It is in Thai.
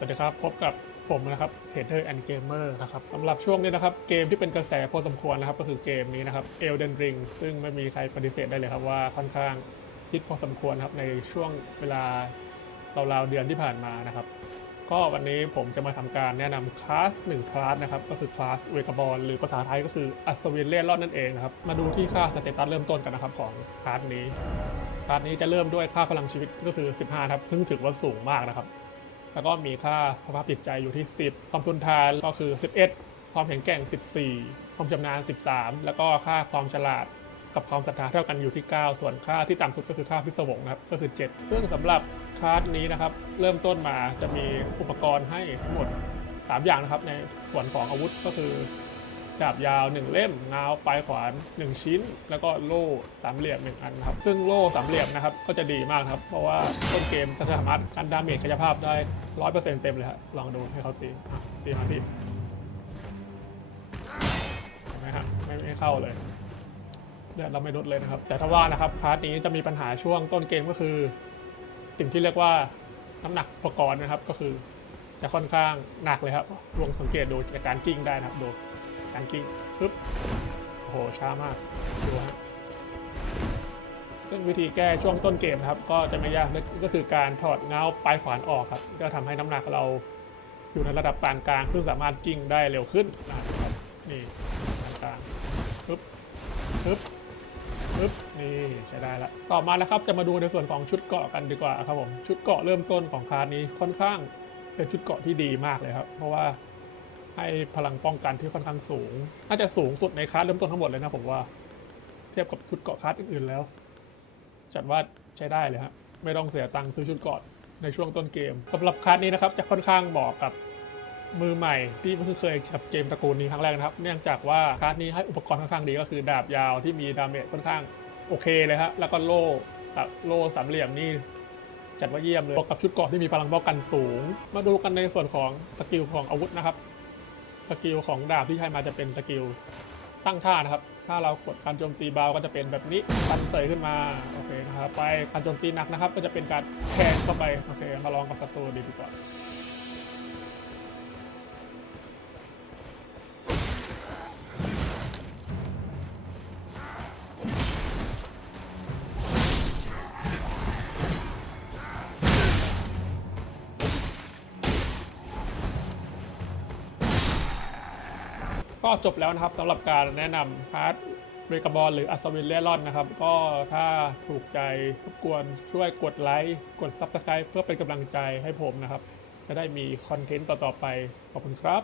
สวัสดีครับ พบกับผมนะครับ Hater and Gamer นะครับสำหรับช่วงนี้นะครับ เกมที่เป็นกระแสพอสมควรนะครับ ก็คือเกมนี้นะครับ Elden Ring ซึ่งไม่มีใครปฏิเสธได้เลยครับว่าค่อนข้างฮิตพอสมควรครับในช่วงเวลาราวๆเดือนที่ผ่านมานะครับ ก็วันนี้ผมจะมาทำการแนะนำคลาสหนึ่งคลาสนะครับ ก็คือคลาสเวกบอลหรือภาษาไทยก็คืออัศวินเล่ร่อนนั่นเองนะครับ มาดูที่ค่าสเตตัสเริ่มต้นกันนะครับของคลาสนี้คลาสนี้จะเริ่มด้วยค่าพลังชีวิตก็คือ 15ครับซึ่งถือว่าสูงมากนะครับ แล้วก็มีค่าสภาพจิตใจอยู่ที่ 10 ความทุนทานก็คือ 11 ความแข็งแกร่ง 14 ความชำนาญ 13 แล้วก็ค่าความฉลาดกับความศรัทธาเท่ากันอยู่ที่ 9 ส่วนค่าที่ต่ำสุดก็คือค่าพิศวงนะครับก็คือ 7 ซึ่งสำหรับคลาสนี้นะครับเริ่มต้นมาจะมีอุปกรณ์ให้ทั้งหมด 3 อย่างนะครับในส่วนของอาวุธก็คือ ดาบยาว 1 เล่มงาวปลายขวาน 1 ชิ้น แล้วก็โล่สามเหลี่ยม1อันครับ ซึ่งโล่สามเหลี่ยมนะครับก็จะดีมากครับ เพราะว่าต้นเกมจะสามารถกันดาเมจกายภาพได้100%เต็มเลยครับลองดูให้เขาตีตีมาพี่เห็นไหมฮะไม่ไม่เข้าเลยเลือดเราไม่ลดเลยนะครับ แต่ถ้าว่านะครับพาร์ทนี้จะมีปัญหาช่วงต้นเกมก็คือ สิ่งที่เรียกว่าน้ำหนักอุปกรณ์นะครับก็คือจะค่อนข้างหนักเลยครับลองสังเกตดูจากการกิ้งได้นะครับดู การกิ้งปึ๊บโอ้โหช้ามากดูฮะซึ่งวิธีแก้ช่วงต้นเกมครับก็จะไม่ยากก็คือการถอดเงาปลายขวานออกครับ ก็ทำให้น้ำหนักเราอยู่ในระดับปานกลาง ซึ่งสามารถกิ้งได้เร็วขึ้นนะครับนี่ปานกลางปึ๊บปึ๊บปึ๊บนี่ใช้ได้ละต่อมาแล้วครับจะมาดูในส่วนของชุดเกาะกันดีกว่าครับผมชุดเกาะเริ่มต้นของคลาสนี้ค่อนข้างเป็นชุดเกาะที่ดีมากเลยครับ เพราะว่า ให้พลังป้องกันที่ค่อนข้างสูง น่าจะสูงสุดในคลาสเริ่มต้นทั้งหมดเลยนะผมว่า เทียบกับชุดเกราะคลาสอื่นๆแล้ว จัดว่าใช้ได้เลยฮะ ไม่ต้องเสียตังค์ซื้อชุดเกราะในช่วงต้นเกมสำหรับคลาสนี้นะครับจะค่อนข้างเหมาะกับมือใหม่ที่เพิ่งเคยกับเกมตระกูลนี้ครั้งแรกนะครับ เนื่องจากว่าคลาสนี้ให้อุปกรณ์ค่อนข้างดีก็คือดาบยาวที่มีดาเมจค่อนข้างโอเคเลยฮะ แล้วก็โล่กับโล่สามเหลี่ยมนี่จัดว่าเยี่ยมเลยบวกกับชุดเกราะที่มีพลังป้องกันสูง มาดูกันในส่วนของสกิลของอาวุธนะครับ สกิลของดาบที่ใช้มาจะเป็นสกิลตั้งท่านะครับ ถ้าเรากดการโจมตีเบาก็จะเป็นแบบนี้ฟันเสยขึ้นมา โอเคนะครับ ไปการโจมตีหนักนะครับ ก็จะเป็นการแทงเข้าไป โอเค มาลองกับศัตรูดีดีกว่า ก็จบแล้วนะครับสำหรับการแนะนำพาร์ทเรกาบอลหรืออัศวินเล่ร่อนนะครับ ก็ถ้าถูกใจรบกวนช่วยกดไลค์กด Subscribe เพื่อเป็นกำลังใจให้ผมนะครับ จะได้มีคอนเทนต์ต่อ ๆ ไป ขอบคุณครับ